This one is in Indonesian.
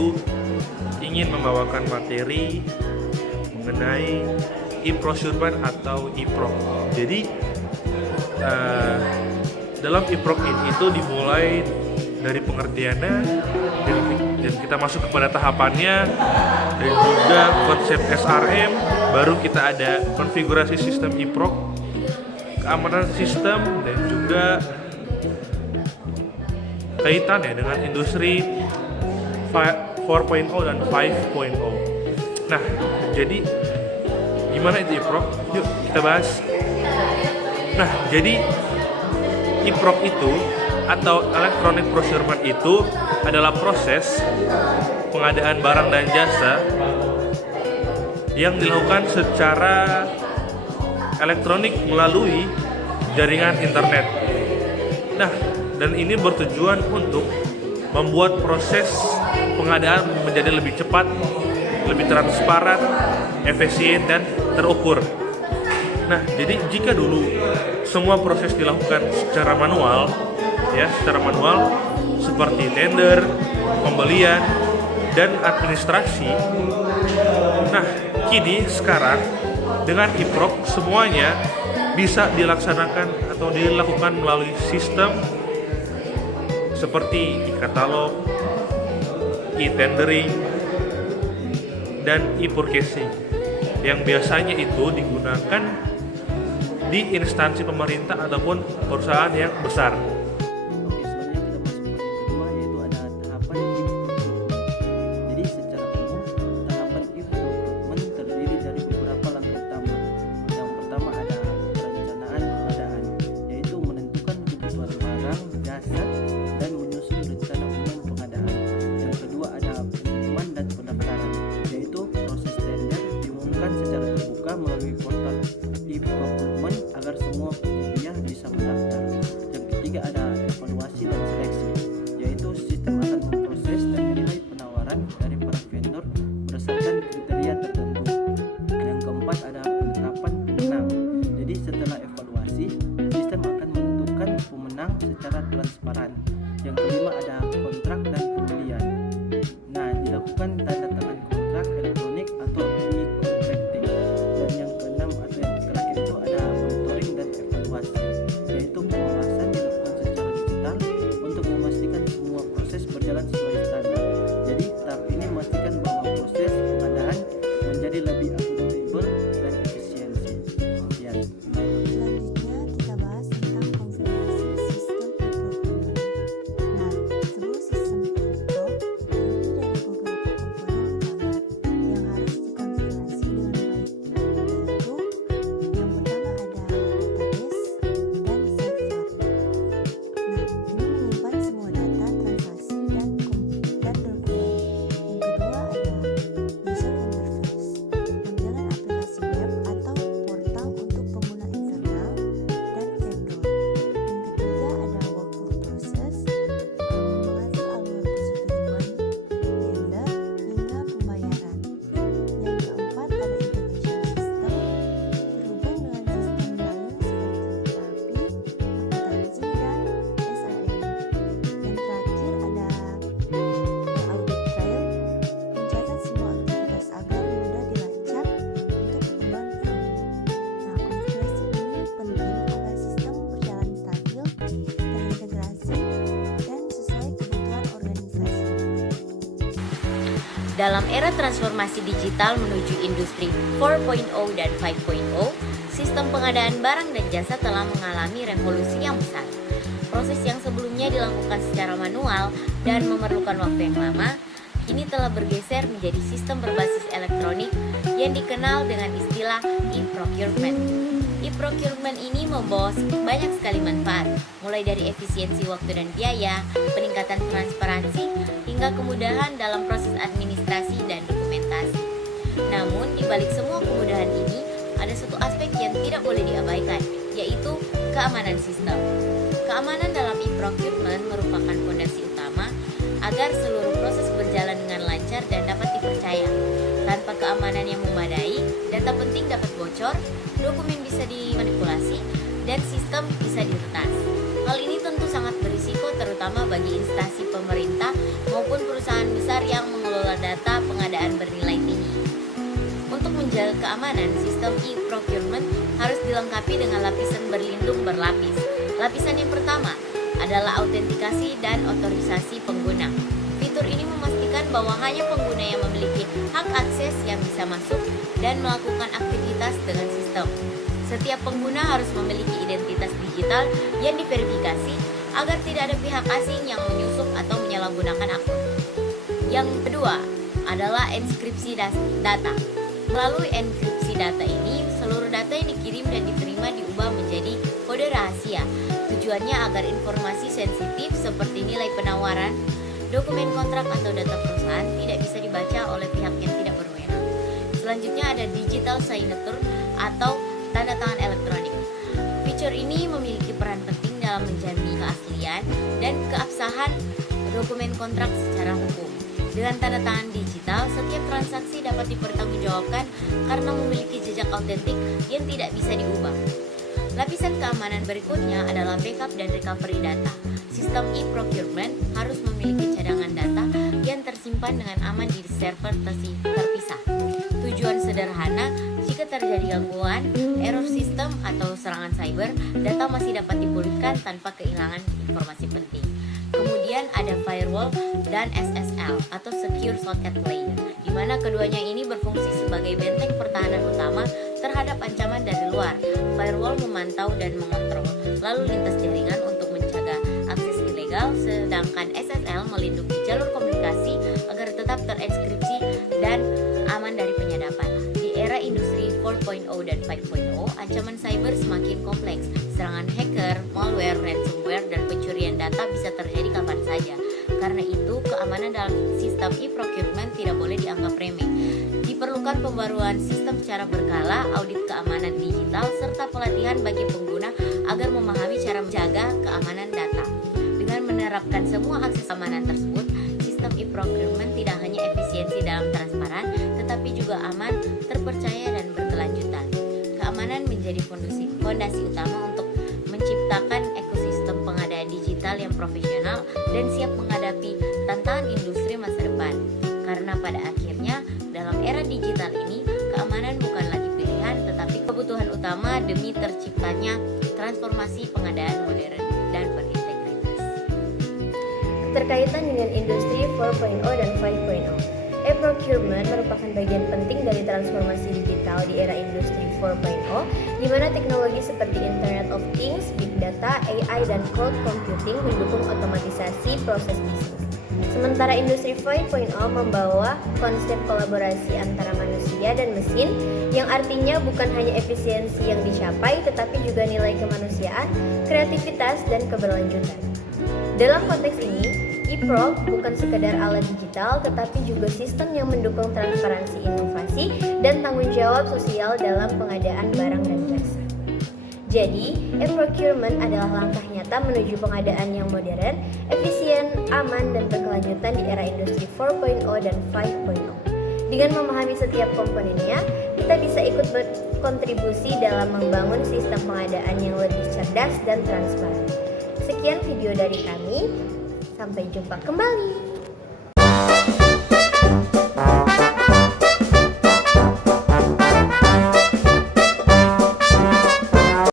itu ingin membawakan materi mengenai e-procurement atau e-proc. Jadi dalam e-proc ini itu dimulai dari pengertiannya dan kita masuk kepada tahapannya, dan juga konsep SRM, baru kita ada konfigurasi sistem e-proc, keamanan sistem, dan juga kaitannya dengan industri 4.0 dan 5.0. Nah, jadi gimana itu e-proc? Yuk kita bahas. Nah, jadi e-proc itu atau electronic procurement itu adalah proses pengadaan barang dan jasa yang dilakukan secara elektronik melalui jaringan internet. Nah, dan ini bertujuan untuk membuat proses pengadaan menjadi lebih cepat, lebih transparan, efisien, dan terukur. Nah, jadi jika dulu semua proses dilakukan secara manual, seperti tender, pembelian, dan administrasi. Nah, kini sekarang dengan e-proc semuanya bisa dilaksanakan atau dilakukan melalui sistem seperti e-katalog, e-tendering, dan e-purchasing yang biasanya itu digunakan di instansi pemerintah ataupun perusahaan yang besar. Oke, selanjutnya kita masuk ke yang kedua, yaitu ada tahapan e-procurement. Jadi secara umum, tahapan e-procurement terdiri dari beberapa langkah utama. Yang pertama ada perencanaan pengadaan, yaitu menentukan kebutuhan barang, jasa, dan menyusun rencana umum pengadaan. Yang kedua ada pengumuman dan pendaftaran, yaitu proses tender diumumkan secara terbuka melalui portal e-procurement agar semua penyedia bisa mendaftar. Yang ketiga ada evaluasi dan seleksi, yaitu sistem akan memproses dan menilai penawaran dari para vendor berdasarkan kriteria tertentu. Yang keempat ada penetapan pemenang. Jadi setelah evaluasi, sistem akan menentukan pemenang secara transparan. Yang kelima ada kontrak dan pembelian. Nah, dilakukan tanda tangan kontrak elektronik atau e-contracting. Dan yang keenam atau yang terakhir itu ada monitoring dan evaluasi, yaitu pengawasan dilakukan secara digital untuk memastikan semua proses berjalan sesuai standar. Jadi tahap ini memastikan bahwa proses pengadaan menjadi lebih akuntabel dan efisiensi. Sekian. Selanjutnya kita bahas tentang konfigurasi sistem e-procurement. Nah, sebuah sistem e-proc terdiri dari beberapa komponen utama yang harus dikonfigurasi dengan baik, yaitu yang pertama ada database dan server. Nah, ini menyimpan semua data, transaksi, dan dokumen. Yang kedua ada user interface, tampilan aplikasi web atau portal untuk pengguna internal dan vendor. Yang ketiga ada workflow process, mengatur alur persetujuan, tender, hingga pembayaran. Yang keempat ada integration system, terhubung dengan sistem lain seperti ERP, akuntansi, dan SRM. Yang terakhir ada audit trail, mencatat semua aktivitas agar mudah dilacak untuk keperluan firm. Nah, konfigurasi ini penting agar sistem berjalan stabil, terintegrasi, dan sesuai kebutuhan organisasi. Dalam era transformasi digital menuju industri 4.0 dan 5.0, sistem pengadaan barang dan jasa telah mengalami revolusi yang besar. Proses yang sebelumnya dilakukan secara manual dan memerlukan waktu yang lama, kini telah bergeser menjadi sistem berbasis elektronik yang dikenal dengan istilah e-procurement. E-procurement ini membawa banyak sekali manfaat, mulai dari efisiensi waktu dan biaya, peningkatan transparansi, hingga kemudahan dalam proses administrasi dan dokumentasi. Namun, di balik semua kemudahan ini, ada satu aspek yang tidak boleh diabaikan, yaitu keamanan sistem. Keamanan dalam e-procurement merupakan fondasi utama agar seluruh proses berjalan dengan lancar dan dapat dipercaya. Tanpa keamanan yang memadai, data penting dapat bocor, dokumen bisa dimanipulasi, dan sistem bisa diretas. Hal ini tentu sangat berisiko terutama bagi instansi pemerintah maupun perusahaan besar yang mengelola adalah data pengadaan bernilai tinggi. Untuk menjaga keamanan, sistem e-procurement harus dilengkapi dengan lapisan berlindung berlapis. Lapisan yang pertama adalah autentikasi dan otorisasi pengguna. Fitur ini memastikan bahwa hanya pengguna yang memiliki hak akses yang bisa masuk dan melakukan aktivitas dengan sistem. Setiap pengguna harus memiliki identitas digital yang diverifikasi agar tidak ada pihak asing yang menyusup atau menyalahgunakan akun. Yang kedua adalah enkripsi data. Melalui enkripsi data ini, seluruh data yang dikirim dan diterima diubah menjadi kode rahasia. Tujuannya agar informasi sensitif seperti nilai penawaran, dokumen kontrak atau data perusahaan tidak bisa dibaca oleh pihak yang tidak berwenang. Selanjutnya ada digital signature atau tanda tangan elektronik. Fitur ini memiliki peran penting dalam menjamin keaslian dan keabsahan dokumen kontrak secara hukum. Dengan tanda tangan digital, setiap transaksi dapat dipertanggungjawabkan karena memiliki jejak autentik yang tidak bisa diubah. Lapisan keamanan berikutnya adalah backup dan recovery data. Sistem e-procurement harus memiliki cadangan data yang tersimpan dengan aman di server terpisah. Tujuan sederhana, jika terjadi gangguan, error sistem atau serangan cyber, data masih dapat dipulihkan tanpa kehilangan informasi penting. Kemudian ada firewall dan SSL atau Secure Socket Layer, di mana keduanya ini berfungsi sebagai benteng pertahanan utama terhadap ancaman dari luar. Firewall memantau dan mengontrol lalu lintas jaringan untuk mencegah akses ilegal, sedangkan SSL melindungi jalur komunikasi agar tetap terenkripsi dan aman dari penyadapan. Di era industri 4.0 dan 5.0, ancaman cyber semakin kompleks. Serangan hacker, malware, ransomware, dan pencurian data bisa terjadi kapan saja. Karena itu, keamanan dalam sistem e-procurement tidak boleh dianggap remeh. Diperlukan pembaruan sistem secara berkala, audit keamanan digital, serta pelatihan bagi pengguna agar memahami cara menjaga keamanan data. Dengan menerapkan semua akses keamanan tersebut, sistem e-procurement tidak hanya efisiensi dalam transparan, tetapi juga aman, terpercaya, dan berkelanjutan. Keamanan menjadi fondasi utama untuk menciptakan ekosistem pengadaan digital yang profesional dan siap menghadapi tantangan industri masa depan. Karena pada akhirnya, dalam era digital ini, keamanan bukan lagi pilihan, tetapi kebutuhan utama demi terciptanya transformasi pengadaan modern dan berintegritas. Keterkaitan dengan industri 4.0 dan 5.0. E-procurement merupakan bagian penting dari transformasi digital di era industri 4.0, di mana teknologi seperti Internet of Things, Big Data, AI, dan Cloud Computing mendukung otomatisasi proses bisnis. Sementara industri 5.0 membawa konsep kolaborasi antara manusia dan mesin, yang artinya bukan hanya efisiensi yang dicapai, tetapi juga nilai kemanusiaan, kreativitas, dan keberlanjutan. Dalam konteks ini, e-proc bukan sekedar alat digital, tetapi juga sistem yang mendukung transparansi inovasi dan tanggung jawab sosial dalam pengadaan barang dan jasa. Jadi, e-procurement adalah langkah nyata menuju pengadaan yang modern, efisien, aman, dan berkelanjutan di era industri 4.0 dan 5.0. Dengan memahami setiap komponennya, kita bisa ikut berkontribusi dalam membangun sistem pengadaan yang lebih cerdas dan transparan. Sekian video dari kami. Sampai jumpa kembali.